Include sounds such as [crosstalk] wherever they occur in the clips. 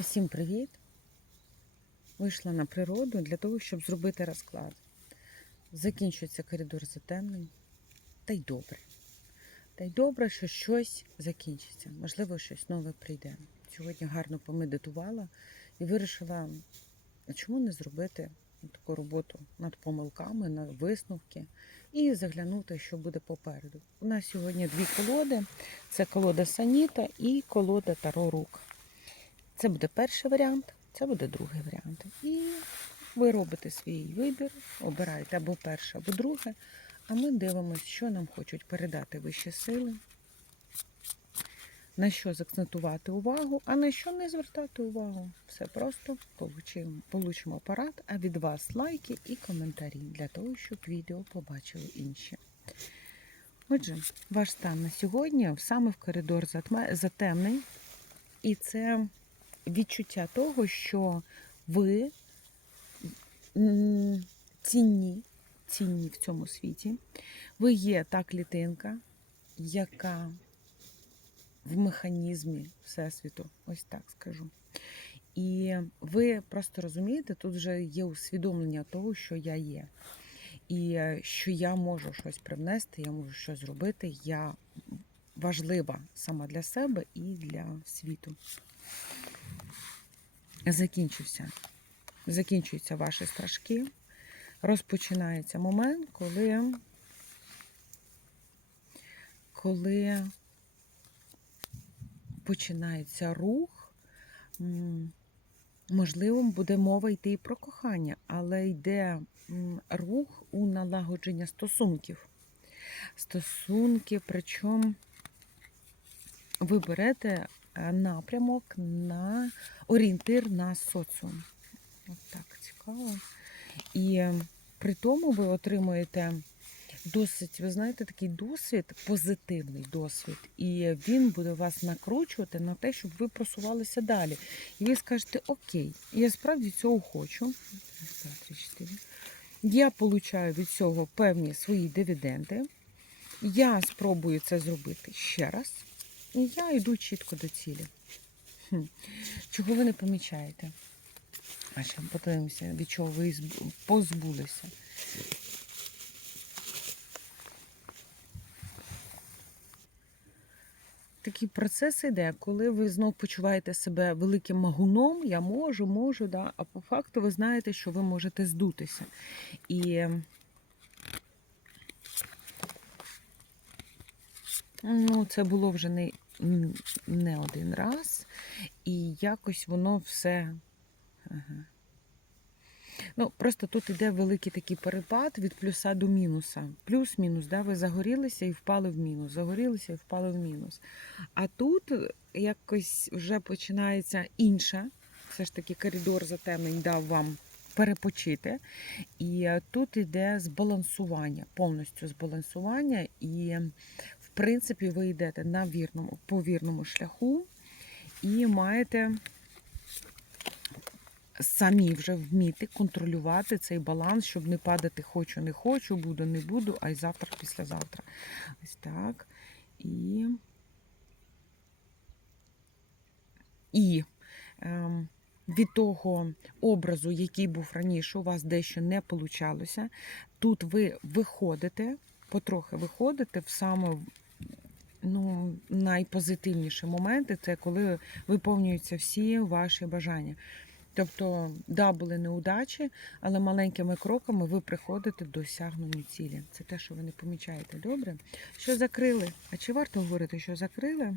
Всім привіт! Вийшла на природу для того, щоб зробити розклад. Закінчується коридор затемнень. Та й добре. Та й добре, що щось закінчиться. Можливо, щось нове прийде. Сьогодні гарно помедитувала і вирішила, чому не зробити таку роботу над помилками, на висновки і заглянути, що буде попереду. У нас сьогодні дві колоди: це колода Саніта і колода Таро Рук. Це буде перший варіант, це буде другий варіант. І ви робите свій вибір, обираєте або перше, або друге. А ми дивимося, що нам хочуть передати вищі сили, на що закцентувати увагу, а на що не звертати увагу. Все просто получимо, парад, а від вас лайки і коментарі для того, щоб відео побачили інші. Отже, ваш стан на сьогодні саме в коридор затемнень, і це відчуття того, що ви цінні, цінні в цьому світі. Ви є та клітинка, яка в механізмі Всесвіту, ось так скажу. І ви просто розумієте, тут вже є усвідомлення того, що я є. І е, що я можу щось привнести, я можу щось зробити. Я важлива сама для себе і для світу закінчився. Закінчуються ваші страшки. Розпочинається момент, коли, коли починається рух. Можливо, буде мова йти і про кохання, але йде рух у налагодження стосунків. Стосунки, причому ви берете напрямок на орієнтир на соціум. От так цікаво. І при тому ви отримуєте досить, ви знаєте, такий досвід, позитивний досвід. І він буде вас накручувати на те, щоб ви просувалися далі. І ви скажете, окей, я справді цього хочу. Я получаю від цього певні свої дивіденди. Я спробую це зробити ще раз. І я йду чітко до цілі. Чого ви не помічаєте? А ще подивимося, від чого ви позбулися. Такий процес іде, коли ви знов почуваєте себе великим магуном, я можу, можу, да, а по факту ви знаєте, що ви можете здутися. І ну, це було вже не, не один раз, і якось воно все. Ну, просто тут іде великий такий перепад від плюса до мінуса. Плюс-мінус, да, ви загорілися і впали в мінус, загорілися і впали в мінус. А тут якось вже починається інше. Все ж таки коридор затемнень дав вам перепочити. І тут іде збалансування, повністю збалансування. І, принципі, ви йдете на вірному, по вірному шляху і маєте самі вже вміти контролювати цей баланс, щоб не падати хочу, не хочу, буду, не буду, а й завтра, післязавтра. Ось так. І. І ем, від того образу, який був раніше, у вас дещо не получалося. Тут ви виходите, потрохи виходите в саме ну, найпозитивніші моменти, це коли виповнюються всі ваші бажання. Тобто, да, були неудачі, але маленькими кроками ви приходите до досягнення цілі. Це те, що ви не помічаєте. Добре? Що закрили? А чи варто говорити, що закрили?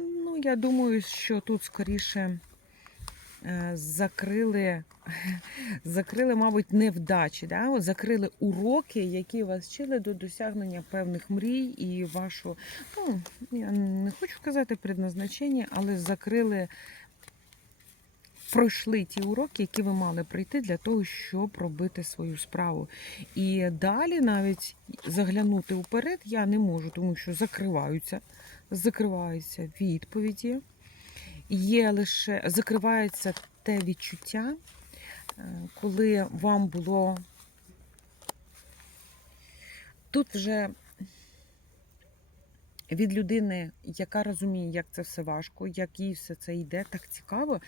Ну, я думаю, що тут скоріше закрили, [laughs] закрили, мабуть, невдачі. Да? От Закрили уроки, які вас вчили до досягнення певних мрій і вашого, ну, я не хочу казати предназначення, але закрили, пройшли ті уроки, які ви мали пройти для того, щоб робити свою справу. І далі навіть заглянути вперед я не можу, тому що закриваються, закриваються відповіді. Є лише закривається те відчуття, е, коли вам було тут вже від людини, яка розуміє, як це все важко, як їй все це йде, так цікаво,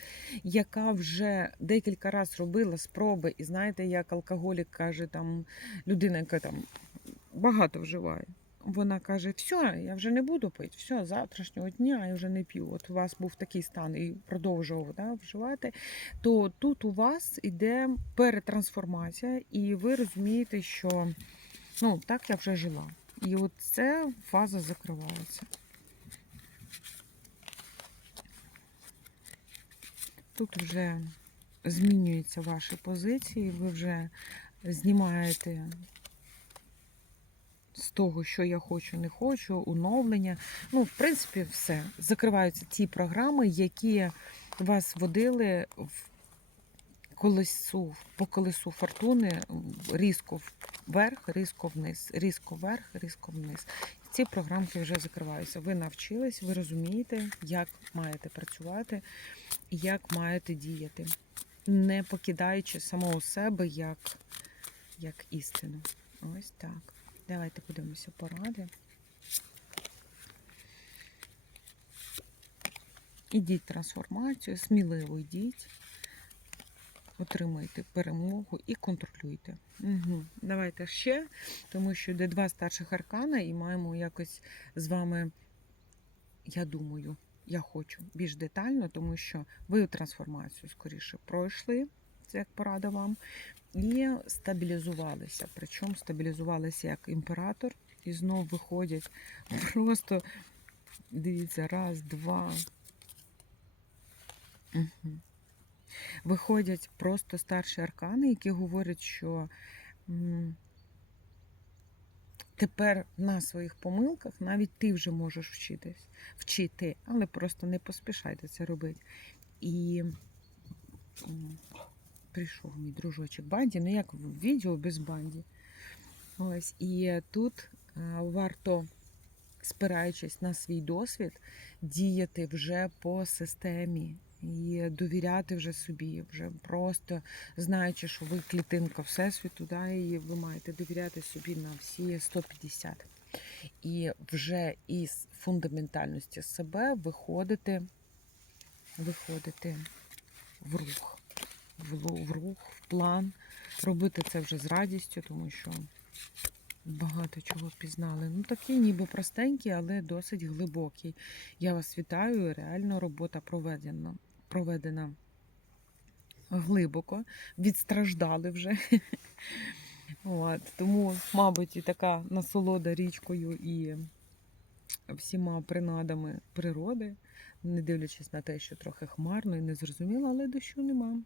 яка вже декілька разів робила спроби, і знаєте, як алкоголік каже, там людина, яка там багато вживає. Вона каже: все, я вже не буду пити, все, завтрашнього дня я вже не п'ю. От у вас був такий стан і продовжував да, вживати. То тут у вас іде перетрансформація, і ви розумієте, що ну, так я вже жила. І от ця фаза закривається. Тут вже змінюються ваші позиції, ви вже знімаєте з того, що я хочу, не хочу, оновлення. Ну, в принципі, все. Закриваються ті програми, які вас водили в колесу, по колесу фортуни різко вверх, різко вниз, різко вверх, різко вниз. Ці програмки вже закриваються. Ви навчились, ви розумієте, як маєте працювати і як маєте діяти, не покидаючи самого себе як, як істину. Ось так. Давайте подивимося поради. Ідіть трансформацію, сміливо йдіть, отримуйте перемогу і контролюйте. Угу. Давайте ще, тому що йде два старших аркана, і маємо якось з вами, я думаю, я хочу більш детально, тому що ви трансформацію скоріше пройшли, це як порада вам, і стабілізувалися. Причому стабілізувалися як імператор, і знов виходять [laughs] просто, дивіться, раз, два. Угу. Виходять просто старші аркани, які говорять, що тепер на своїх помилках навіть ти вже можеш вчитись, вчити, але просто не поспішайте це робити. І прийшов мій дружочок банді, ну як в відео без банді. Ось, і тут варто, спираючись на свій досвід, діяти вже по системі і довіряти вже собі, вже просто знаючи, що ви клітинка Всесвіту, да, і ви маєте довіряти собі на всі 150. І вже із фундаментальності себе виходити, виходити в рух, в, в рух, в план, робити це вже з радістю, тому що багато чого пізнали. Ну, такий ніби простенький, але досить глибокий. Я вас вітаю, реально робота проведена. проведена глибоко, відстраждали вже. [laughs] От, тому, мабуть, і така насолода річкою і всіма принадами природи, не дивлячись на те, що трохи хмарно і незрозуміло, але дощу нема.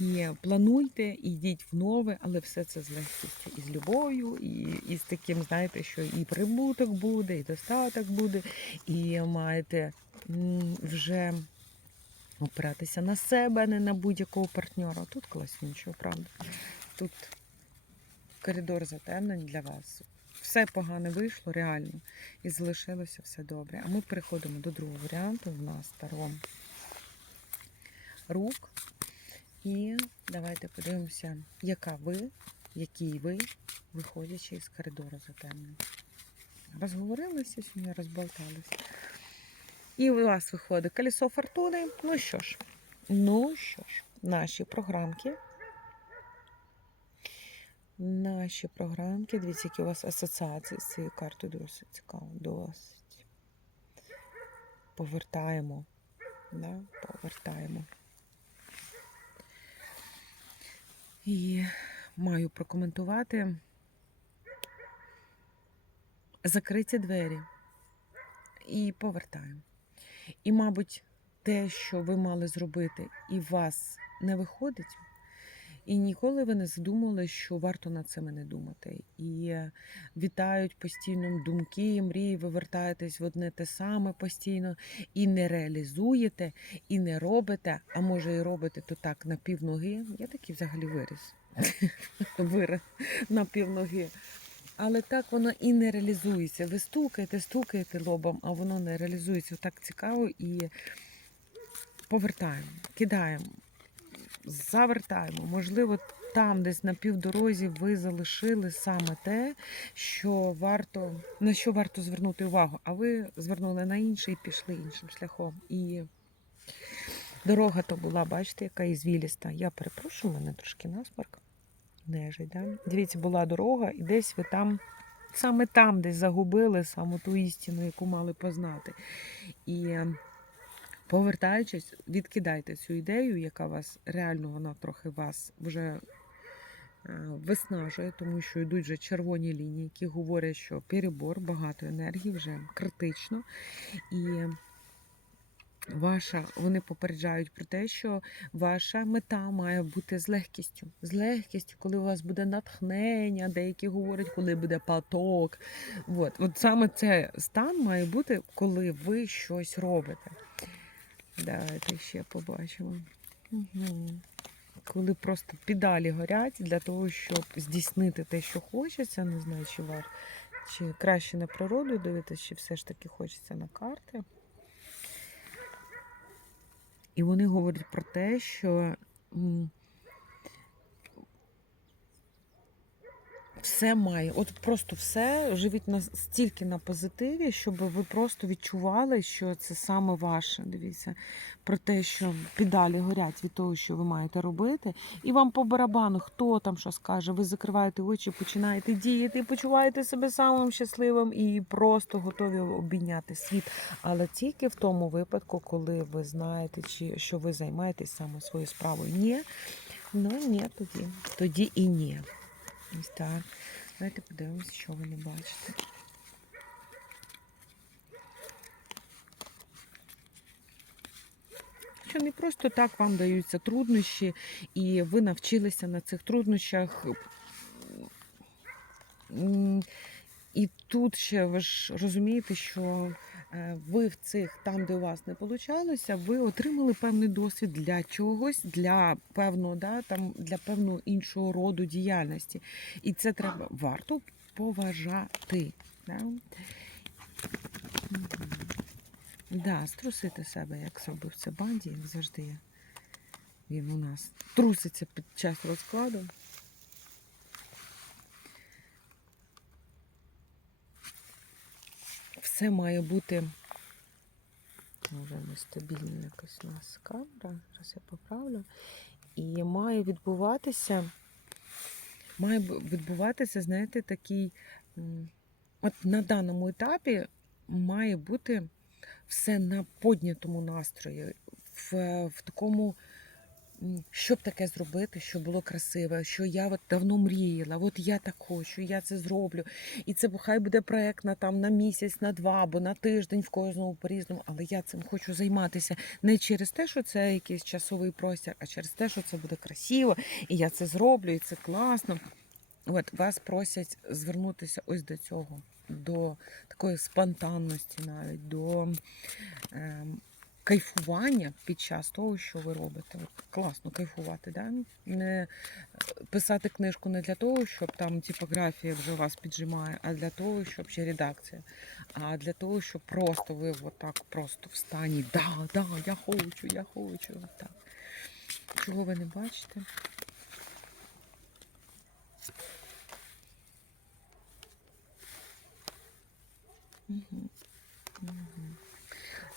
І плануйте, йдіть в нове, але все це з легкістю і з любов'ю, і, і з таким, знаєте, що і прибуток буде, і достаток буде, і маєте вже опиратися на себе, а не на будь-якого партнера. Тут класнючого, правда. Тут коридор затемнень для вас. Все погане вийшло, реально. І залишилося все добре. А ми переходимо до другого варіанту. У нас таро рук. І давайте подивимося, яка ви, який ви, виходячи із коридору затемнень. Розговорилися сьогодні, розболталися. І у вас виходить колесо фортуни. Ну що ж, ну що ж, наші програмки. Наші програмки. Дивіться, які у вас асоціації з цією картою досить цікаво. Досить. Повертаємо. Да? Повертаємо. І маю прокоментувати закриті двері і повертаємо. І, мабуть, те, що ви мали зробити, і вас не виходить, і ніколи ви не задумали, що варто над цим не думати. І вітають постійно думки, мрії, ви вертаєтесь в одне те саме постійно, і не реалізуєте, і не робите, а може і робите то так на півноги. Я такий взагалі виріс. [laughs] На півноги. Але так воно і не реалізується. Ви стукаєте, стукаєте лобом, а воно не реалізується. Так цікаво і повертаємо, кидаємо, завертаємо. Можливо, там, десь на півдорозі, ви залишили саме те, що варто на що варто звернути увагу, а ви звернули на інше і пішли іншим шляхом. І дорога то була, бачите, яка ізвіліста. Я перепрошую, мене трошки насморк. Нежить, да? Дивіться, була дорога, і десь ви там, саме там, десь загубили саму ту істину, яку мали познати. І повертаючись, відкидайте цю ідею, яка вас реально вона трохи вас вже е, виснажує, тому що йдуть вже червоні лінії, які говорять, що перебор, багато енергії вже критично. І ваша, вони попереджають про те, що ваша мета має бути з легкістю. З легкістю, коли у вас буде натхнення, деякі говорять, коли буде поток. От, от саме це стан має бути, коли ви щось робите. Давайте ще побачимо. Угу. Коли просто педалі горять для того, щоб здійснити те, що хочеться, не знаю, чи вар, чи краще на природу дивитися, чи все ж таки хочеться на карти. І вони говорять про те, що все має, от просто все живіть настільки на позитиві, щоб ви просто відчували, що це саме ваше. Дивіться, про те, що педалі горять від того, що ви маєте робити, і вам по барабану, хто там що скаже, ви закриваєте очі, починаєте діяти, почуваєте себе самим щасливим і просто готові обійняти світ. Але тільки в тому випадку, коли ви знаєте, чи що ви займаєтесь саме своєю справою. Ні, ну ні, тоді, тоді і ні. Ось так. Давайте подивимось, що ви не бачите. Що не просто так вам даються труднощі, і ви навчилися на цих труднощах. І тут ще ви ж розумієте, що ви в цих, там, де у вас не вийшло, ви отримали певний досвід для чогось, для певного, да, там, для певного іншого роду діяльності. І це треба варто поважати. Да? Да, струсити себе, як зробив це банді, як завжди. Він у нас труситься під час розкладу. Все має бути. Може, нестабільна якась у нас камера. Зараз я поправлю. І має відбуватися. Має відбуватися, знаєте, такий. От на даному етапі має бути все на поднятому настрої, в, в такому, щоб таке зробити, щоб було красиве, що я от давно мріяла, от я так хочу, я це зроблю. І це хай буде проект на там на місяць, на два або на тиждень в кожному по-різному, але я цим хочу займатися не через те, що це якийсь часовий простір, а через те, що це буде красиво, і я це зроблю, і це класно. От вас просять звернутися ось до цього, до такої спонтанності, навіть до ем, кайфування під час того, що ви робите. Класно кайфувати, да? не е, писати книжку не для того, щоб там типографія вже вас піджимає, а для того, щоб ще редакція. А для того, щоб просто ви отак просто в стані да, да, я хочу, я хочу. Так. Чого ви не бачите? Мгм. Мгм.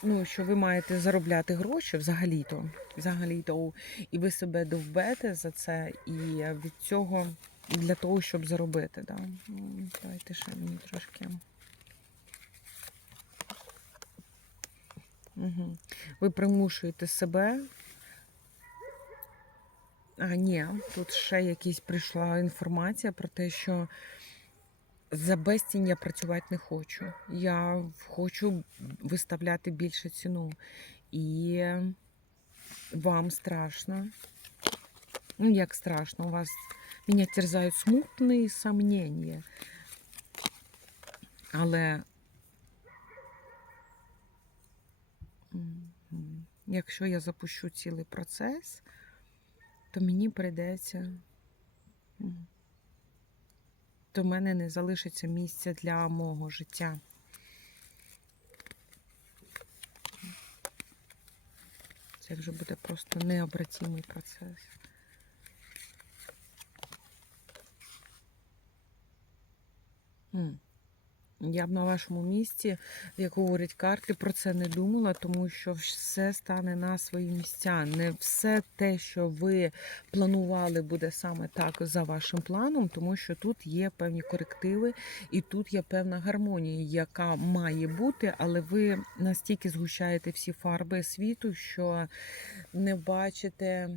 Ну, що ви маєте заробляти гроші взагалі-то, взагалі-то, і ви себе довбете за це, і від цього для того, щоб заробити. Да? Ну, Давайте ще мені трошки. Угу. Ви примушуєте себе. А, ні, тут ще якась прийшла інформація про те, що за безцінь я працювати не хочу. Я хочу виставляти більше ціну. І вам страшно. Ну, як страшно, у вас мене терзають смутні сомнення. Але якщо я запущу цілий процес, то мені прийдеться то в мене не залишиться місця для мого життя. Це вже буде просто необратимий процес. Mm. Я б на вашому місці, як говорять карти, про це не думала, тому що все стане на свої місця. Не все те, що ви планували, буде саме так за вашим планом, тому що тут є певні корективи і тут є певна гармонія, яка має бути, але ви настільки згущаєте всі фарби світу, що не бачите.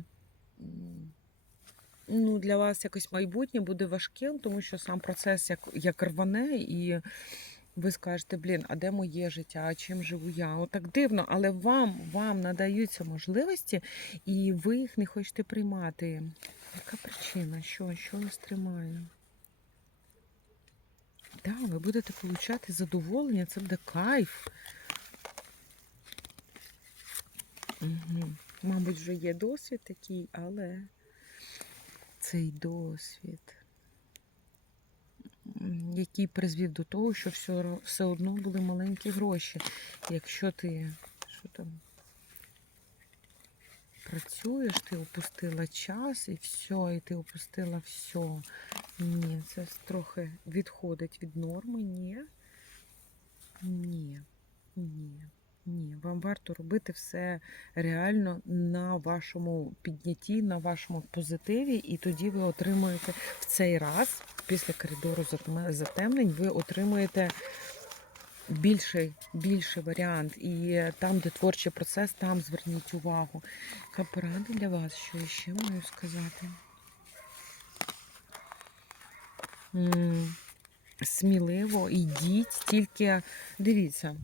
Ну, для вас якось майбутнє буде важким, тому що сам процес як, як рване, і ви скажете, блін, а де моє життя, а чим живу я? Отак дивно, але вам, вам надаються можливості, і ви їх не хочете приймати. Яка причина? Що, що вас тримає? Так, да, ви будете отримати задоволення, це буде кайф. Угу. Мабуть, вже є досвід такий, але цей досвід, який призвів до того, що все, все одно були маленькі гроші. Якщо ти що там, працюєш, ти опустила час і все, і ти опустила все. Ні, це трохи відходить від норми. Ні. Ні. Ні. Ні, вам варто робити все реально на вашому піднятті, на вашому позитиві, і тоді ви отримуєте в цей раз, після коридору затемнень, ви отримуєте більший, більший варіант. І там, де творчий процес, там зверніть увагу. Яка для вас, що я ще маю сказати? М, Сміливо йдіть, тільки дивіться,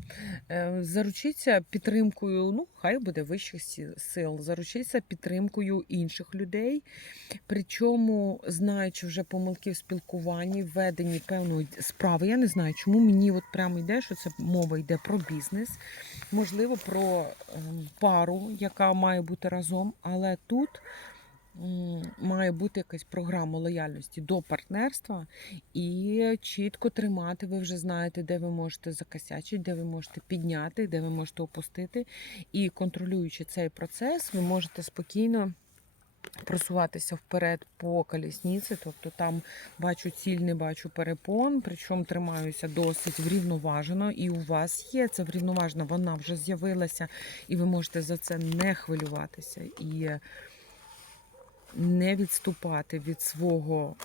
е, заручіться підтримкою, ну, хай буде вищих сил, заручіться підтримкою інших людей. Причому, знаючи вже помилки в спілкуванні, в веденні певної справи, я не знаю, чому мені от прямо йде, що це мова йде про бізнес, можливо, про ем, пару, яка має бути разом, але тут. Має бути якась програма лояльності до партнерства, і чітко тримати. Ви вже знаєте, де ви можете закосячити, де ви можете підняти, де ви можете опустити. І контролюючи цей процес, ви можете спокійно просуватися вперед по колісниці. Тобто там бачу ціль, не бачу перепон, причому тримаюся досить врівноважено. І у вас є це врівноважено, вона вже з'явилася, і ви можете за це не хвилюватися. І не відступати від свого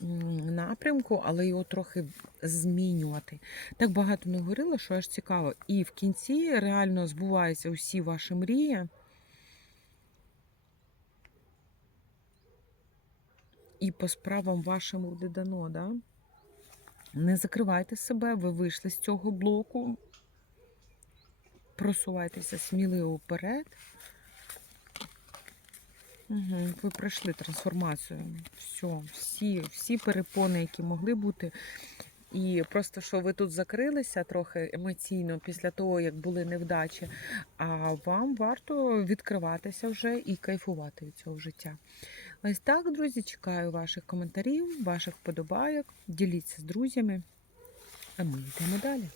напрямку, але його трохи змінювати. Так багато не говорила, що аж цікаво. І в кінці реально збуваються усі ваші мрії. І по справам вашим буде дано, да? Не закривайте себе, ви вийшли з цього блоку. Просувайтеся сміливо вперед. Угу, ви пройшли трансформацію. Все, всі, всі перепони, які могли бути. І просто що ви тут закрилися трохи емоційно після того, як були невдачі, а вам варто відкриватися вже і кайфувати від цього життя. Ось так, друзі, чекаю ваших коментарів, ваших вподобайок. Діліться з друзями, а ми йдемо далі.